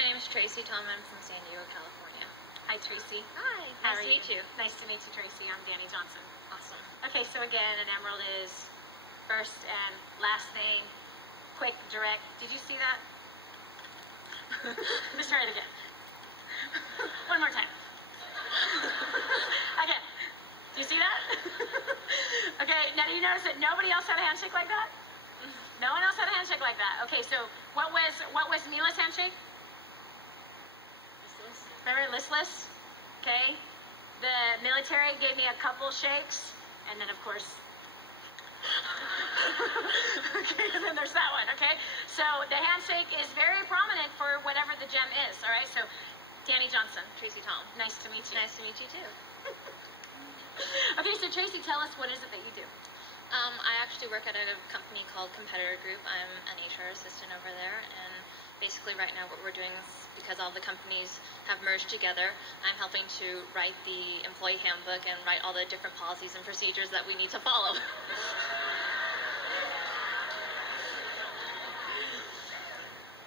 my name is Tracy Tom. I'm from San Diego, California. Hi, Tracy. Hi, How nice are to meet you. Nice to meet you, Tracy. I'm Danny Johnson. Awesome. Okay, so again, an emerald is first and last name, quick, direct. Did you see that? Let's try it again. One more time. Again. Do you see that? Okay, now do you notice that nobody else had a handshake like that? No one else had a handshake like that. Okay, so what was Mila's handshake? Listless. Very listless. Okay. The military gave me a couple shakes, and then of course. Okay, and then there's that one. Okay, so the handshake is very prominent for whatever the gem is. All right, so Danny Johnson, Tracy Tom. nice to meet you. Nice to meet you too. Okay, so Tracy, tell us, what is it that you do? I actually work at a company called Competitor Group. I'm an HR assistant over there, and basically right now what we're doing is, because all the companies have merged together, I'm helping to write the employee handbook and write all the different policies and procedures that we need to follow.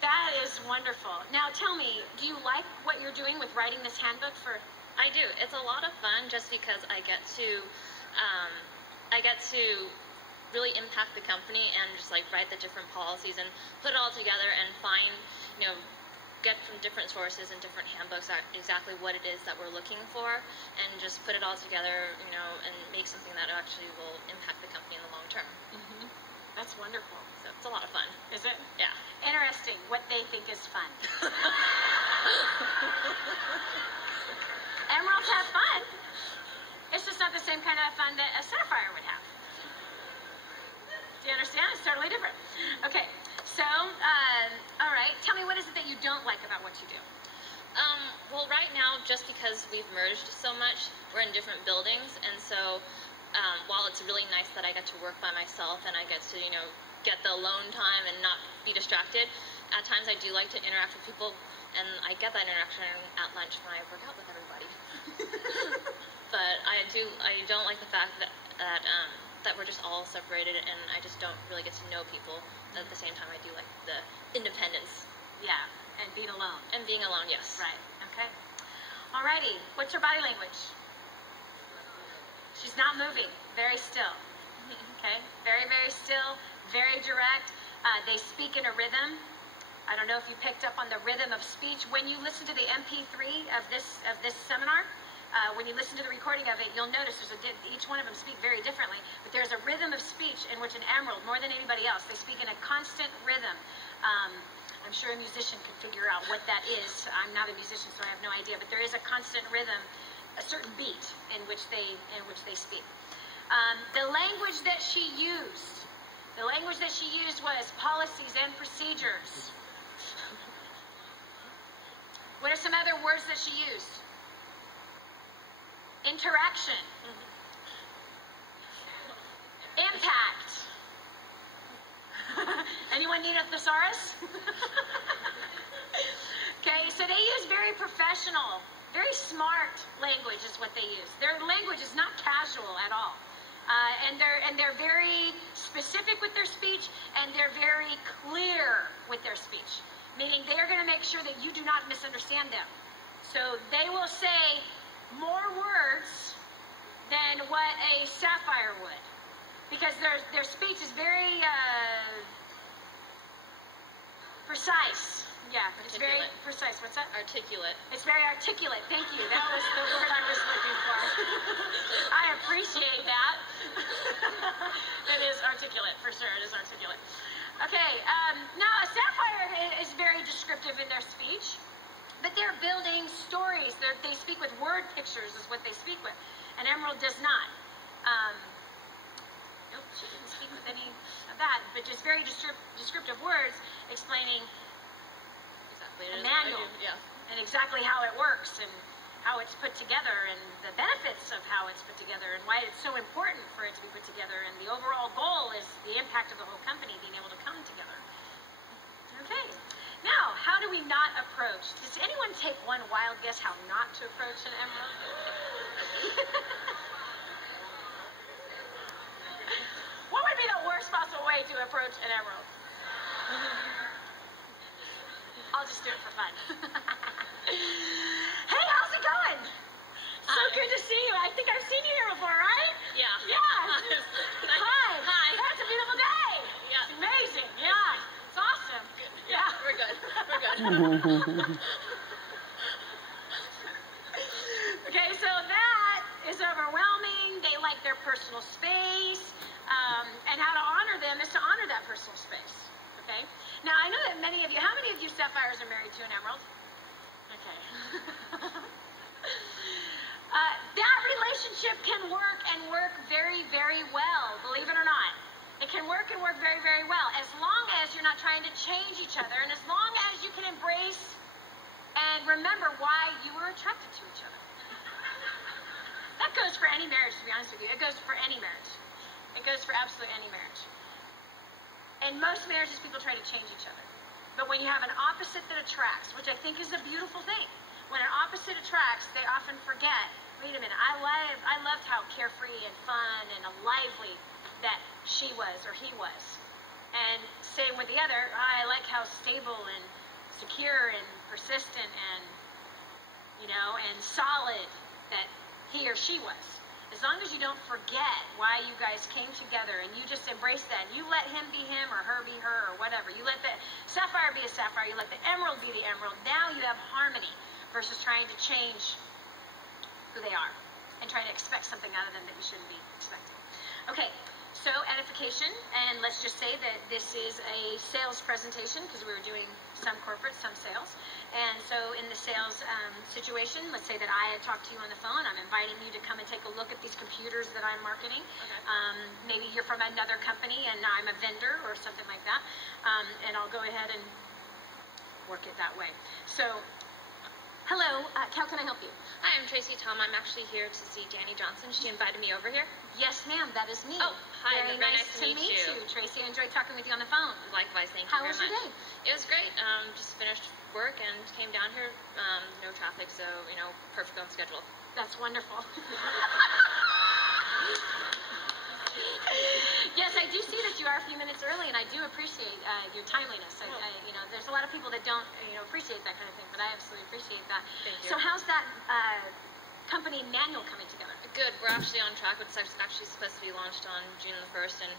That is wonderful. Now tell me, do you like what you're doing with writing this handbook for? I do. It's a lot of fun just because I get to really impact the company and just like write the different policies and put it all together and find, get from different sources and different handbooks exactly what it is that we're looking for, and just put it all together, and make something that actually will impact the company in the long term. Mm-hmm. That's wonderful. So it's a lot of fun. Is it? Yeah. Interesting what they think is fun. Emeralds have fun. It's just not the same kind of fun that a sapphire would have. Do you understand? It's totally different. Okay, so, all right. Tell me, what is it that you don't like about what you do? Well, right now, just because we've merged so much, we're in different buildings, and so while it's really nice that I get to work by myself and I get to, get the alone time and not be distracted, at times I do like to interact with people, and I get that interaction at lunch when I work out with everybody. But I don't like the fact that we're just all separated, and I just don't really get to know people. At the same time, I do like the independence. Yeah, and being alone. And being alone, yes. Right, okay. Alrighty, what's your body language? She's not moving, very still. Okay, very, very still, very direct. They speak in a rhythm. I don't know if you picked up on the rhythm of speech. When you listen to the MP3 of this seminar, when you listen to the recording of it, you'll notice each one of them speak very differently, but there's a rhythm of speech in which an emerald, more than anybody else, they speak in a constant rhythm. I'm sure a musician could figure out what that is. I'm not a musician, so I have no idea, but there is a constant rhythm, a certain beat in which they speak. The language that she used was policies and procedures. What are some other words that she used? Interaction. Impact. Anyone need a thesaurus? Okay, so they use very professional, very smart language is what they use. Their language is not casual at all. And they're very specific with their speech, and they're very clear with their speech. Meaning they are going to make sure that you do not misunderstand them. So they will say more words than what a sapphire would, because their speech is very precise. Yeah, it's very precise. What's that? Articulate. It's very articulate. Thank you. That was the word I was looking for. I appreciate that. It is articulate, for sure. It is articulate. Okay, now a sapphire is very descriptive in their speech, but they're building stories. They speak with word pictures is what they speak with. An emerald does not. Nope, she didn't speak with any of that, but just very descriptive words explaining a manual, yeah, and exactly how it works and how it's put together and the benefits of how it's put together and why it's so important for it to be put together, and the overall goal is the impact of the whole company being able to come together. Okay, now how do we not approach? Does anyone take one wild guess how not to approach an emerald? What would be the worst possible way to approach an emerald? I'll just just do it for fun. Hey, how's it going? So good to see you. I think I've seen you here before, right? Yeah. Yeah. Hi. Hi. That's a beautiful day. Yeah. It's amazing. Yeah. It's awesome. Yeah, we're good. We're good. Okay, so that is overwhelming. They like their personal space. And how to honor them is to honor that personal space. Okay? Now, I know that many of you, how many of you Sapphires are married to an Emerald? Okay. That relationship can work and work very, very well, believe it or not. It can work and work very, very well, as long as you're not trying to change each other, and as long as you can embrace and remember why you were attracted to each other. That goes for any marriage, to be honest with you. It goes for any marriage. It goes for absolutely any marriage. In most marriages, people try to change each other. But when you have an opposite that attracts, which I think is a beautiful thing, when an opposite attracts, they often forget, wait a minute, I loved how carefree and fun and lively that she was or he was. And same with the other, I like how stable and secure and persistent and, and solid that he or she was. As long as you don't forget why you guys came together and you just embrace that, and you let him be him or her be her or whatever. You let the sapphire be a sapphire. You let the emerald be the emerald. Now you have harmony versus trying to change who they are and trying to expect something out of them that you shouldn't be expecting. Okay, so edification, and let's just say that this is a sales presentation because we were doing some corporate, some sales. And so in the sales situation, let's say that I had talked to you on the phone. I'm inviting you to come and take a look at these computers that I'm marketing. Okay. Maybe you're from another company and I'm a vendor or something like that. And I'll go ahead and work it that way. So, hello, how can I help you? Hi, I'm Tracy Tom. I'm actually here to see Danny Johnson. She invited me over here. Yes, ma'am, that is me. Oh, hi. Very nice to meet you, Tracy. I enjoyed talking with you on the phone. Likewise, thank you How very was your much. day? It was great. Just finished work and came down here. No traffic, so, perfect on schedule. That's wonderful. Yes, I do see that you are a few minutes early, and I do appreciate your timeliness. There's a lot of people that don't, appreciate that kind of thing, but I absolutely appreciate that. Thank you. So how's that company manual coming together? Good. We're actually on track. It's actually supposed to be launched on June the 1st, and,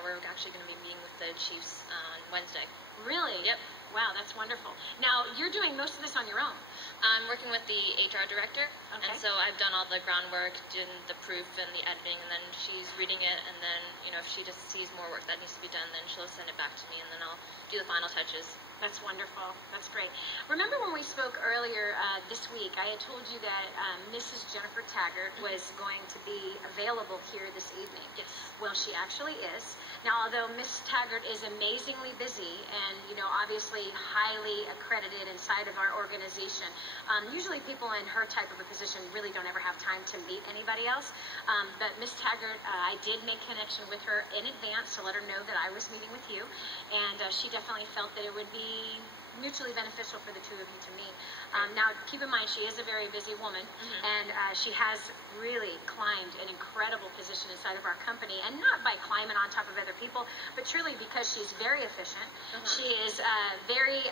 we're actually going to be meeting with the Chiefs on Wednesday. Really? Yep. Wow, that's wonderful. Now, you're doing most of this on your own. I'm working with the HR director, Okay. and so I've done all the groundwork, doing the proof and the editing, and then she's reading it, and then, if she just sees more work that needs to be done, then she'll send it back to me, and then I'll do the final touches. That's wonderful. That's great. Remember when we spoke earlier this week, I had told you that Mrs. Jennifer Taggart was going to be available here this evening. Yes. Well, she actually is. Now, although Miss Taggart is amazingly busy and, obviously highly accredited inside of our organization, usually people in her type of a position really don't ever have time to meet anybody else. But Miss Taggart, I did make connection with her in advance to let her know that I was meeting with you, and she definitely felt that it would be mutually beneficial for the two of you to meet. Now, keep in mind, she is a very busy woman, and she has really climbed an incredible position inside of our company, and not by climbing on top of other people, but truly because she's very efficient. She is very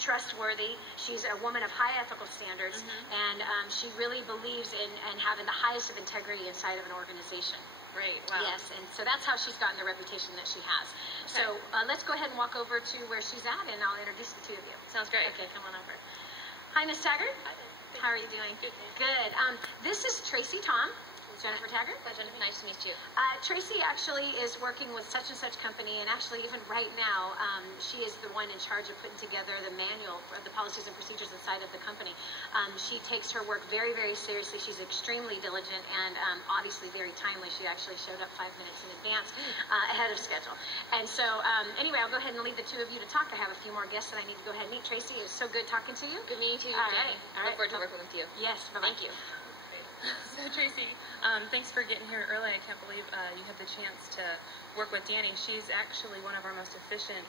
trustworthy. She's a woman of high ethical standards, and she really believes in having the highest of integrity inside of an organization. Great. Wow. Yes, and so that's how she's gotten the reputation that she has. Okay. So let's go ahead and walk over to where she's at, and I'll introduce the two of you. Sounds great. Okay, come on over. Hi, Miss Taggart. Hi. How are you doing? Good. Good. This is Tracy Tom. Jennifer Taggart. Hi, Jennifer. Nice to meet you. Tracy actually is working with such and such company, and actually even right now, she is the one in charge of putting together the manual for the policies and procedures inside of the company. She takes her work very, very seriously. She's extremely diligent and obviously very timely. She actually showed up 5 minutes in advance, ahead of schedule. And so, anyway, I'll go ahead and leave the two of you to talk. I have a few more guests that I need to go ahead and meet. Tracy, it's so good talking to you. Good meeting you, All Jenny. right. Look forward to working with you. Yes, bye-bye. Thank you. So Tracy, thanks for getting here early. I can't believe you had the chance to work with Danny. She's actually one of our most efficient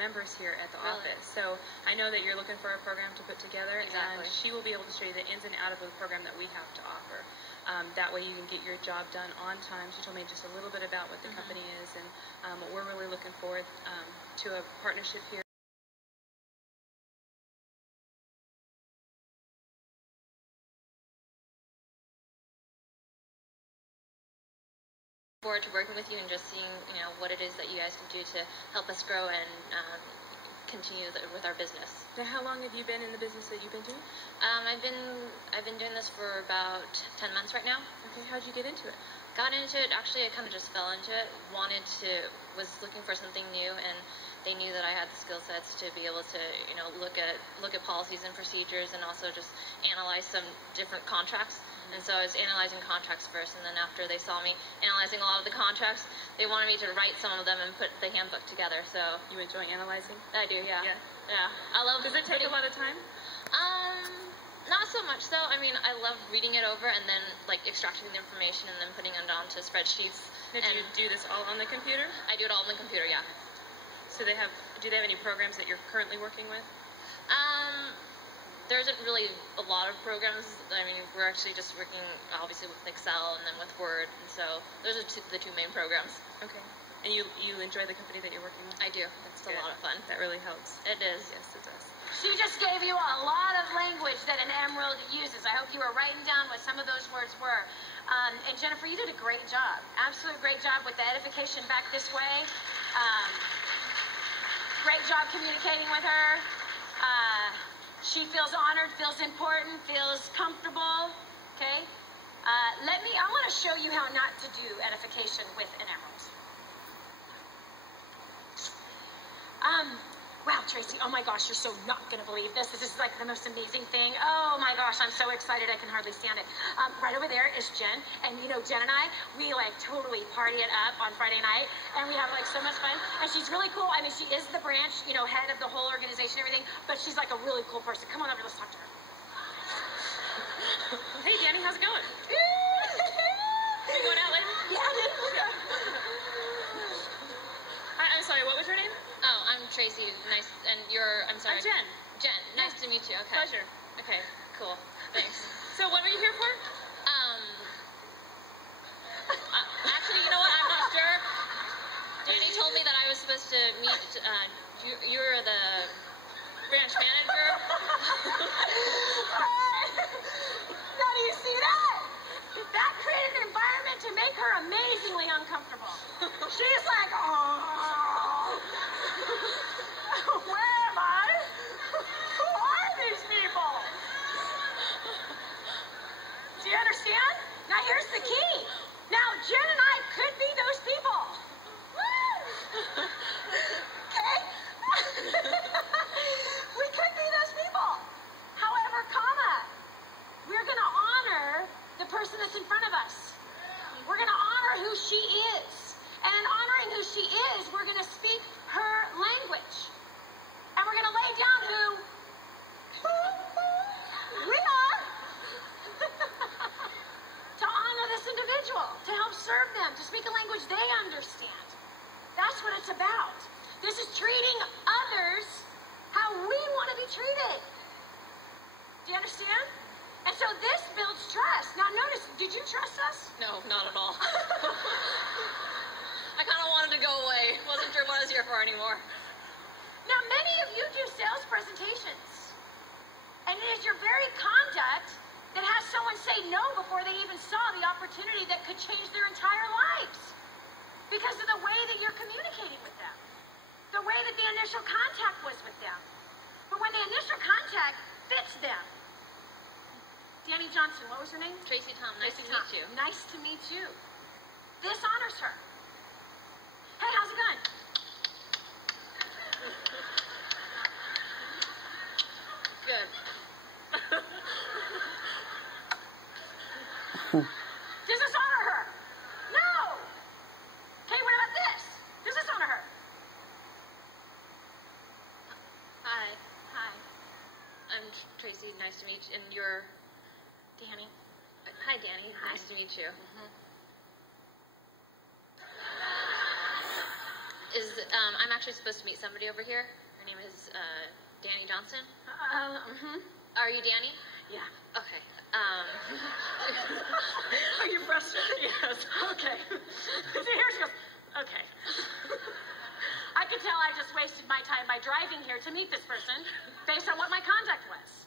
members here at the office. So I know that you're looking for a program to put together, Exactly. and she will be able to show you the ins and outs of the program that we have to offer. That way you can get your job done on time. She told me just a little bit about what the company is, and we're really looking forward to a partnership here. forward to working with you and just seeing, what it is that you guys can do to help us grow and continue with our business. Now, how long have you been in the business that you've been doing? I've been doing this for about 10 months right now. Okay, how'd you get into it? Got into it, actually I kind of just fell into it. Was looking for something new, and they knew that I had the skill sets to be able to, look at policies and procedures, and also just analyze some different contracts. And so I was analyzing contracts first, and then after they saw me analyzing a lot of the contracts, they wanted me to write some of them and put the handbook together. So you enjoy analyzing? I do, yeah. Yeah. I love. Does it take a lot of time? Not so much so. I mean, I love reading it over and then extracting the information and then putting it onto spreadsheets. Now, do you do this all on the computer? I do it all on the computer, yeah. So do they have any programs that you're currently working with? There isn't really a lot of programs. I mean, we're actually just working obviously with Excel and then with Word, and so those are the two main programs. Okay. And you enjoy the company that you're working with? I do. It's a lot of fun. That really helps. It is. Yes, it does. She just gave you a lot of language that an Emerald uses. I hope you were writing down what some of those words were. And Jennifer, you did a great job. Absolute great job with the edification back this way. Great job communicating with her. She feels honored, feels important, feels comfortable. Okay? I want to show you how not to do edification with an Emerald. Wow, Tracy, oh my gosh, you're so not going to believe this. This is like the most amazing thing. Oh my gosh, I'm so excited, I can hardly stand it. Right over there is Jen, and Jen and I, we totally party it up on Friday night, and we have so much fun, and she's really cool. I mean, she is the branch, head of the whole organization and everything, but she's a really cool person. Come on over, let's talk to her. Hey, Danny, how's it going? Are you going out later? Yeah. I'm sorry, what was your name? Oh, I'm Tracy. Nice. And I'm sorry. I'm Jen. Jen. Nice to meet you. Okay. Pleasure. Okay. Cool. Thanks. So what were you here for? Actually, you know what? I'm not sure. Danny told me that I was supposed to meet. You're the branch manager. Now, do you see that? That created an environment to make her amazingly uncomfortable. She's like, oh. Where am I? Who are these people? Do you understand? Now here's the key. Now Jen and I could be those people. Okay? We could be those people. However, we're going to honor the person that's in front of us. We're going to honor who she is. And in honoring who she is, we're going to speak her language. And we're going to lay down who we are to honor this individual, to help serve them, to speak a language they understand. That's what it's about. This is treating others how we want to be treated. Do you understand? And so this builds trust. Now notice, did you trust us? No, not at all. I kind of wanted to go away. Wasn't sure what I was here for anymore. Now, many of you do sales presentations. And it is your very conduct that has someone say no before they even saw the opportunity that could change their entire lives. Because of the way that you're communicating with them. The way that the initial contact was with them. But when the initial contact fits them. Danny Johnson, what was her name? Tracy Tom, nice to meet you. Nice to meet you. This honors her. Hey, how's it going? Good. Does this honor her? No! Okay, what about this? Does this honor her? Hi. Hi. I'm Tracy, nice to meet you. And you're... Danny. Hi, Danny. Hi. Nice to meet you. I'm actually supposed to meet somebody over here. Her name is Danny Johnson. Are you Danny? Yeah. Okay. Are you frustrated? Yes. Okay. See, here she goes. Okay. I could tell I just wasted my time by driving here to meet this person based on what my conduct was.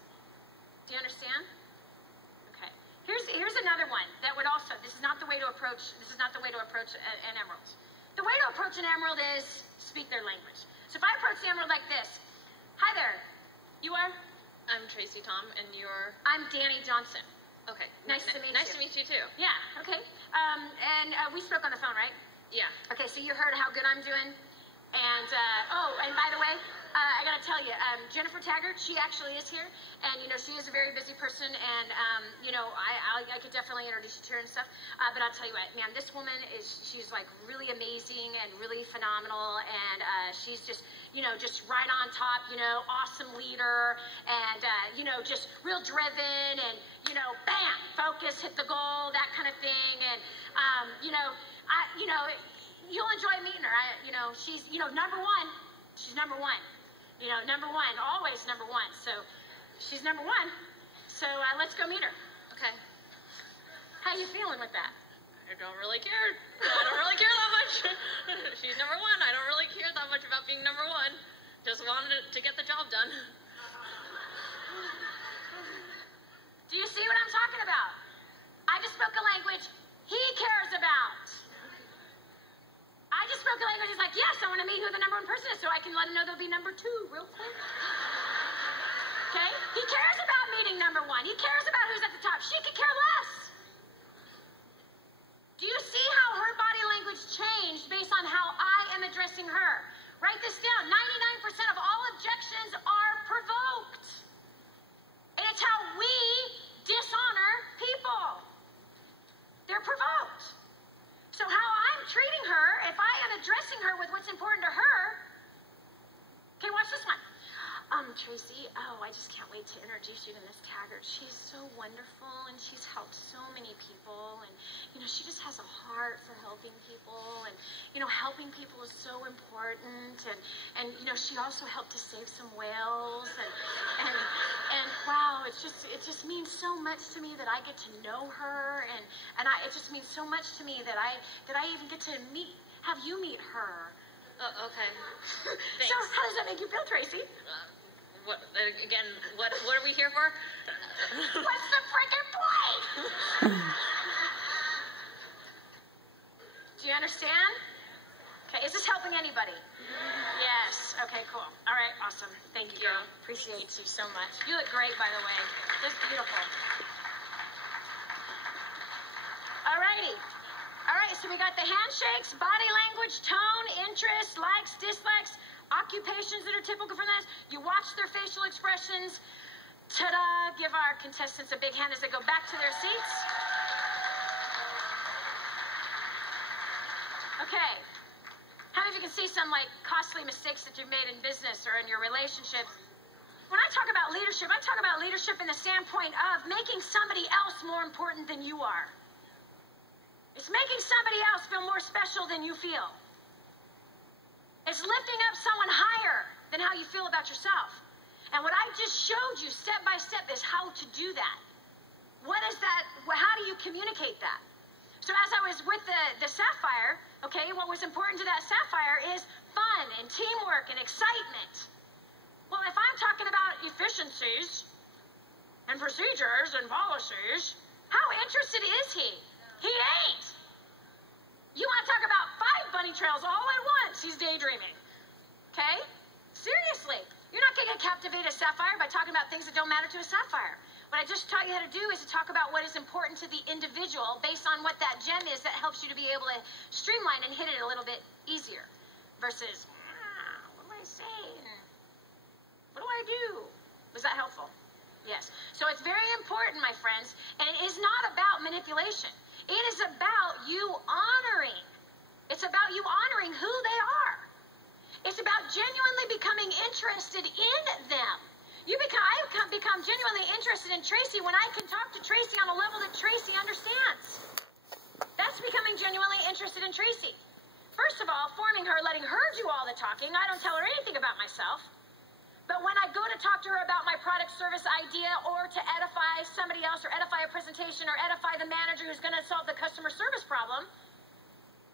Do you understand? Okay. Here's another one that would also, this is not the way to approach an emerald. The way to approach an emerald is speak their language. So if I approach the emerald like this, hi there, you are? I'm Tracy Tom, and you're? I'm Danny Johnson. Okay. Nice to meet you. Nice to meet you too. Yeah, okay. And we spoke on the phone, right? Yeah. Okay, so you heard how good I'm doing? And, and by the way, I gotta tell you, Jennifer Taggart, she actually is here, and, she is a very busy person, and, I could definitely introduce you to her and stuff, but I'll tell you what, man, this woman she's like really amazing and really phenomenal, and, she's just, just right on top, awesome leader, and, just real driven, and, bam, focus, hit the goal, that kind of thing, and, you'll enjoy meeting her. She's, number one. She's number one. Number one, always number one. So she's number one. So let's go meet her. Okay. How you feeling with that? I don't really care. I don't really care that much. She's number one. I don't really care that much about being number one. Just wanted to get the job done. Do you see what I'm talking about? I just spoke a language he cares about. I just spoke a language. He's like, yes, I want to meet who the number one person is so I can let him know there'll be number two real quick. Okay? He cares about meeting number one. He cares about who's at the top. She could care less. Do you see how her body language changed based on how I am addressing her? Write this down. 99% of all objections are provoked. And it's how we dishonor people. They're provoked. So how I'm treating her, if I am addressing her with what's important to her, okay, watch this one. Tracy, I just can't wait to introduce you to Miss Taggart. She's so wonderful, and she's helped so many people, and, she just has a heart for helping people, and, helping people is so important, and she also helped to save some whales, and wow, it just means so much to me that I get to know her, and it just means so much to me that I even get to have you meet her. Okay. So how does that make you feel, Tracy? What are we here for? What's the freaking point? Do you understand? Okay, is this helping anybody? Yes. Okay, cool. All right, awesome. Thank you, girl. Appreciate you so much. You look great, by the way. Just beautiful. All righty. All right, so we got the handshakes, body language, tone, interests, likes, dislikes, occupations that are typical for that. You watch their facial expressions. Ta-da! Give our contestants a big hand as they go back to their seats. Okay. How many of you can see some costly mistakes that you've made in business or in your relationships? When I talk about leadership in the standpoint of making somebody else more important than you are. It's making somebody else feel more special than you feel. It's lifting up someone higher than how you feel about yourself. And what I just showed you step by step is how to do that. What is that? How do you communicate that? So as I was with the Sapphire, okay, what was important to that Sapphire is fun and teamwork and excitement. Well, if I'm talking about efficiencies and procedures and policies, how interested is he? He ain't. You want to talk about 5 bunny trails all at once, he's daydreaming. Okay? Seriously. You're not going to captivate a Sapphire by talking about things that don't matter to a Sapphire. What I just taught you how to do is to talk about what is important to the individual based on what that gem is that helps you to be able to streamline and hit it a little bit easier. Versus, what am I saying? What do I do? Was that helpful? Yes. So it's very important, my friends, and it is not about manipulation. It is about you honoring. It's about you honoring who they are. It's about genuinely becoming interested in them. I become genuinely interested in Tracy when I can talk to Tracy on a level that Tracy understands. That's becoming genuinely interested in Tracy. First of all, forming her, letting her do all the talking. I don't tell her anything about myself. But when I go to talk to her about my product service idea or to edify somebody else or edify a presentation or edify the manager who's going to solve the customer service problem,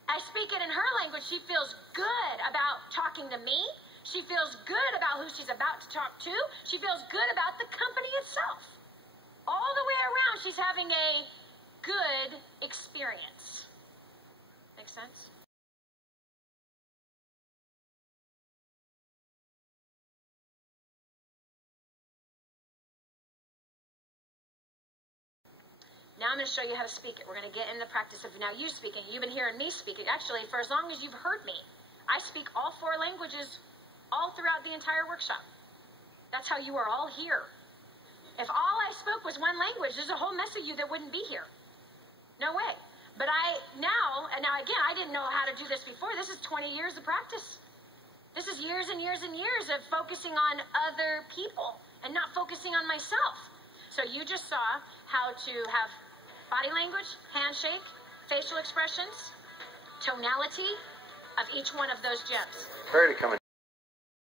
I speak it in her language. She feels good about talking to me. She feels good about who she's about to talk to. She feels good about the company itself. all the way around, she's having a good experience. Make sense? Now I'm going to show you how to speak it. We're going to get in the practice of now you speaking. You've been hearing me speaking. Actually, for as long as you've heard me, I speak all 4 languages all throughout the entire workshop. That's how you are all here. If all I spoke was one language, there's a whole mess of you that wouldn't be here. No way. But now again, I didn't know how to do this before. This is 20 years of practice. This is years and years and years of focusing on other people and not focusing on myself. So you just saw how to have body language, handshake, facial expressions, tonality of each one of those gems. Prior to coming